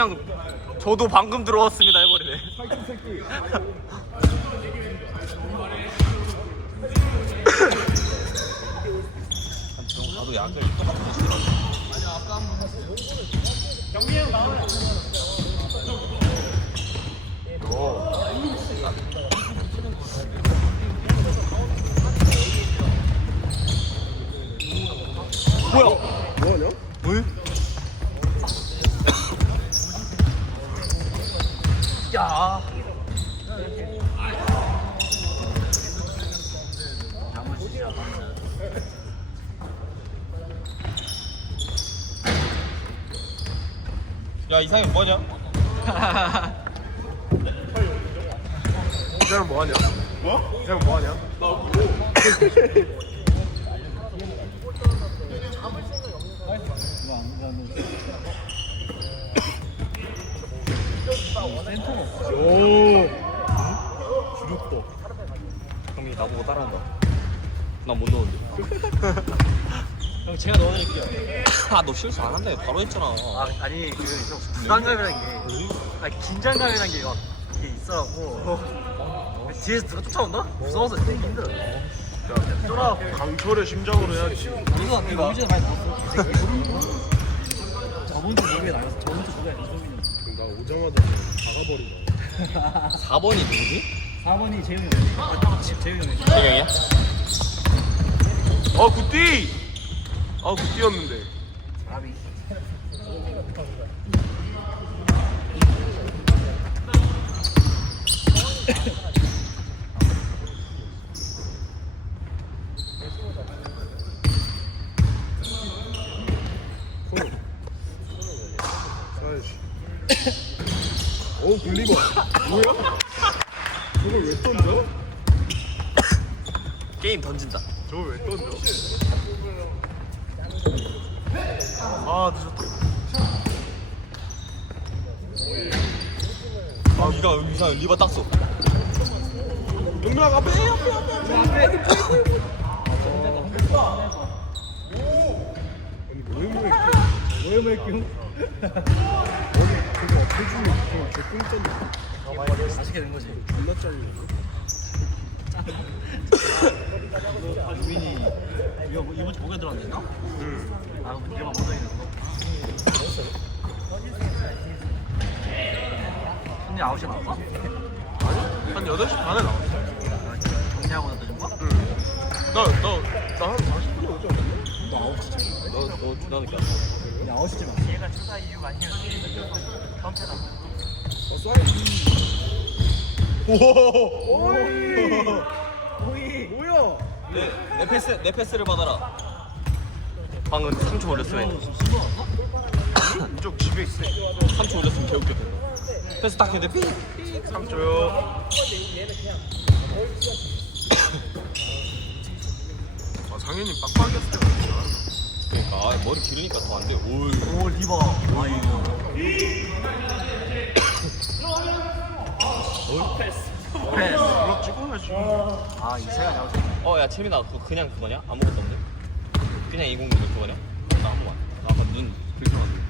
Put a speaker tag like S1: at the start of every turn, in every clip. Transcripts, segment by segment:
S1: 그냥 저도 방금 들어왔습니다 해버리네.
S2: 나도 약을 똑같은 거 주더라고.
S3: 아니 아까 한번 했어. 경민이 형 나와요.
S1: 뭐야?
S4: 뭐하냐?
S1: 왜? 야.
S2: 야 이상이 뭐냐?
S4: 이 사람 뭐하냐? 뭐? 이 사람 뭐하냐? 오, 주력도.
S1: 형이 나보고 따라한다. 난 못 넣었는데.
S3: 형 제가 넣어드릴게요.
S2: 아 너 실수 안 한다. 바로 했잖아.
S3: 아니 그 형 부담감이라는 게, 아니 긴장감이라는 게 막 이게 있어갖고 뒤에서 누가 쫓아온다? 무서워서 뛰기 힘들어.
S4: 쫄아 강철의 심장으로 해야지.
S3: 이거 너무 전에 많이 봤어. 저번 주 목요일 나갔어. 저번 주 목요일 이소민이.
S4: 나 오자마자 박아버리고.
S2: 4번이 누구지?
S3: 4번이 재웅이 형. 재웅이 형.
S2: 재경이야?
S4: 굿띠! 굿띠였는데.
S3: 아비.
S4: 사야지. 오, 글리버. 뭐야? 저걸 왜 던져?
S1: 게임 던진다.
S4: 저걸 왜 던져? 아, 늦었다.
S2: 아 이상 리버 딱 쏘.
S4: 용락 앞에. 아니, 뭐해 끼우? 그거 앞에 주면 그냥 개꿀짠데.
S3: 맛있게 된 거지.
S4: 존나 잘리네.
S3: 유빈이 이거 이번 주 목요일 들어왔나? 응. 아 그럼 얘가 먼저 있는 거. 근데 9시에 나왔어?
S4: 한 8시 반에 나왔어.
S3: 정리하고 나서 준 거야?
S4: 나한 40분에 오지 않았나?
S3: 너 9시쯤.
S2: 너 나는
S3: 야 9시쯤. 얘가 출사 이유가 아니면 컴퓨터. 오이.
S4: 뭐야?
S2: 내 패스를 받아라.
S1: 방금 3초 올렸으면.
S4: 이쪽 집에 있어.
S2: 3초 올렸으면 개웃겼겠다. 패스 딱 했는데 삐.
S4: 3초요. 상현이 빡빡이었을 때가
S2: 그러니까 머리 기르니까 더 안 돼. 오.
S3: 오 리버. 아이고. 패스.
S4: 연락 찍어야지.
S3: 아 이세가 나오지.
S2: 야 채민아 그거 그냥 그거냐? 아무것도 없네. 그냥 206 그거냐? 나 아무 말. 나 아까 눈 불편한데.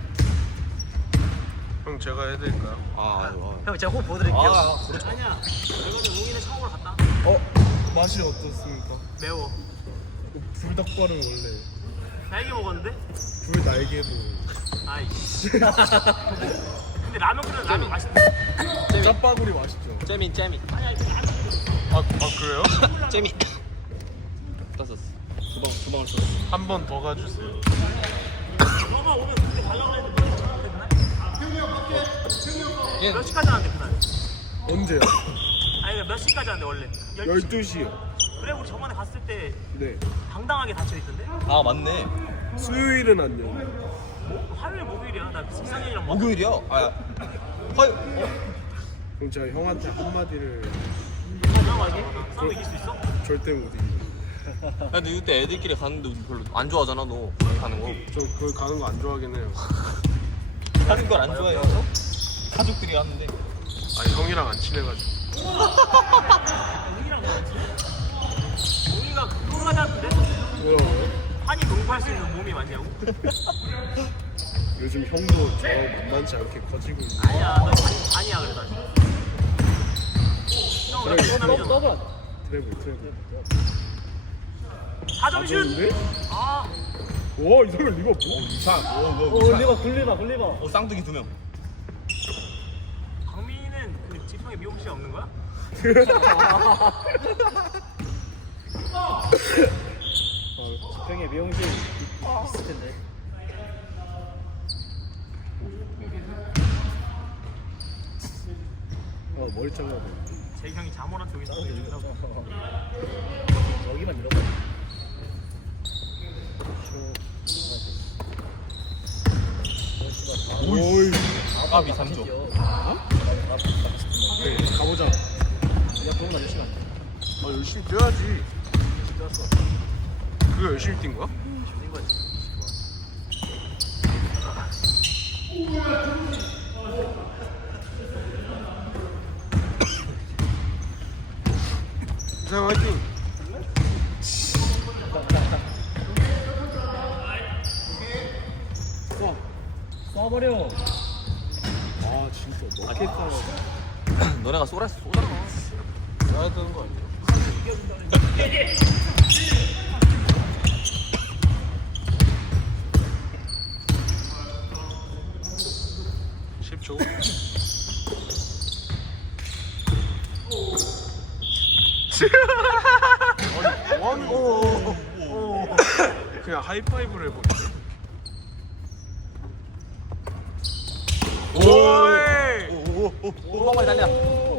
S4: 형 제가 해드릴까요?
S3: 형 제가 호흡 보여드릴게요.
S2: 아니야.
S3: 이거는 웅이네 처음으로 갔다.
S4: 맛이 어떻습니까?
S3: 매워.
S4: 불닭발은 원래
S3: 날개 먹었는데?
S4: 불 날개도
S3: 아이씨. 근데 라면 끓여도 라면 맛있네.
S4: 짭바구리 맛있죠?
S2: 재민.
S4: 아 그래요?
S2: 재민. 땄었어. 두 방을 썼어.
S4: 한 번 더 가주세요.
S3: 너가 오늘 그때 가려고 했는데
S2: 얘
S3: 몇 시까지 하는데 그날?
S4: 언제요?
S3: 아니 몇 시까지 하는데 원래?
S4: 12시요.
S3: 그래 우리 저번에 갔을 때
S4: 네.
S3: 당당하게 닫혀있던데?
S2: 아 맞네.
S4: 수요일은 안녕.
S3: 화요일 목요일이야. 나 이상형이랑 뭐
S2: 목요일이야? 화요.
S4: 그럼 제가 형한테 한마디를
S3: 건강하게 싸움 이길 수 있어?
S4: 절대 못 이겨.
S2: 근데 이때 애들끼리 가는데 우리 별로 안 좋아하잖아 너 가는 거.
S4: 저 거기 가는 거 안 좋아하긴 해요.
S2: 가는 걸 안 좋아해요. 가족들이 하는데.
S4: 아니 형이랑 안 친해가지고.
S3: 웅이랑 뭐였지? 웅이가 그거 가자는데?
S4: 뭐야?
S3: 한이 농구할 수 있는 몸이 맞냐고?
S4: 요즘 형도 저랑 만만치 않게 커지고 있는.
S3: 아니야, 너 아니야 그래 나. 형
S4: 트래블. 트래블.
S3: 4점 슛.
S4: 근데?
S3: 아,
S4: 와 이상한 리버.
S2: 오 쌍둥이 2명.
S3: 강민이는 그 지평에 미용실 없는 거야?
S1: 지평에 미용실 있을 텐데.
S4: 머리 잘라.
S3: 제 형이 자모랑 저기 싸우고 있다고.
S1: 여기만 밀어봐.
S4: 오이.
S2: 까비 3조.
S4: 그래 가보자.
S1: 야, 그런 거 열심히 안 해.
S4: 열심히 뛰어야지. 그거 열심히 뛴 거야? 이상 화이팅.
S1: 쏴버려.
S4: 아 진짜 너무 깼다.
S2: 너네가 쏘잖아.
S4: 해야 되는 거 아니야? 10초. 아니 뭐하는 거? 그냥 하이파이브를 해버리네. 오이.
S2: 오 빨리 달려.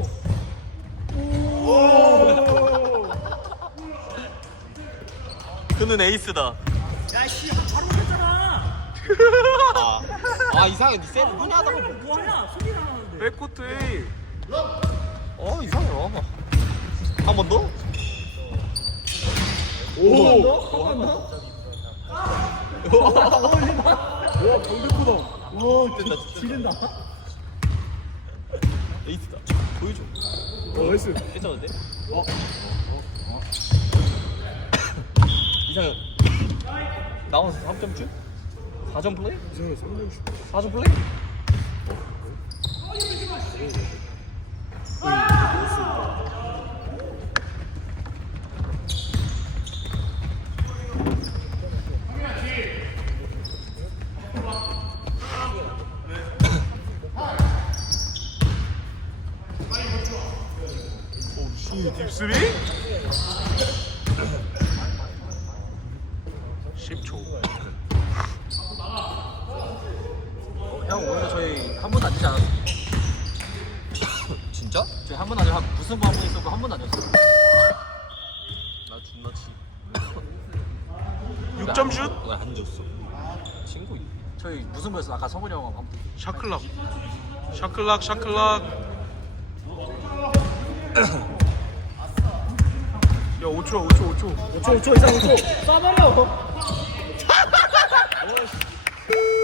S2: 그는 에이스다.
S3: 야, 씨, 바로 했잖아.
S2: 아 이상해. 니 쎄 눈이 하다 보면.
S3: 뭐하냐? 소리 나는데.
S4: 백코트 에이.
S2: 이상해. 한 번 더?
S4: 오.
S1: 한번 더?
S4: 와 강백호다.
S1: 오,
S2: 된다, 진짜.
S1: 지른다.
S2: 에이스다. 보여줘.
S4: 나이스.
S2: 괜찮은데? 이상해. 나와서 3점 슛? 4점 플레이?
S4: 이상해 3점 슛.
S2: 4점 플레이?
S4: 딥스리? 10초.
S3: 형 오늘 저희 한 번도 안 되지 않았어?
S2: 진짜?
S3: 저희 한 번도 안 되고 무슨 거 한 번 있었고 한 번도 안 됐어.
S2: 나 존나 치.
S4: 6점 슛?
S2: 왜안 줬어? 친구 있
S3: 저희 무슨 거였어? 아까 성훈이 형하고 한 번.
S4: 샤클락. 샤클락 샤클락. 야 5초 5초 5초.
S1: 5초 이상 5초. 쏴버려.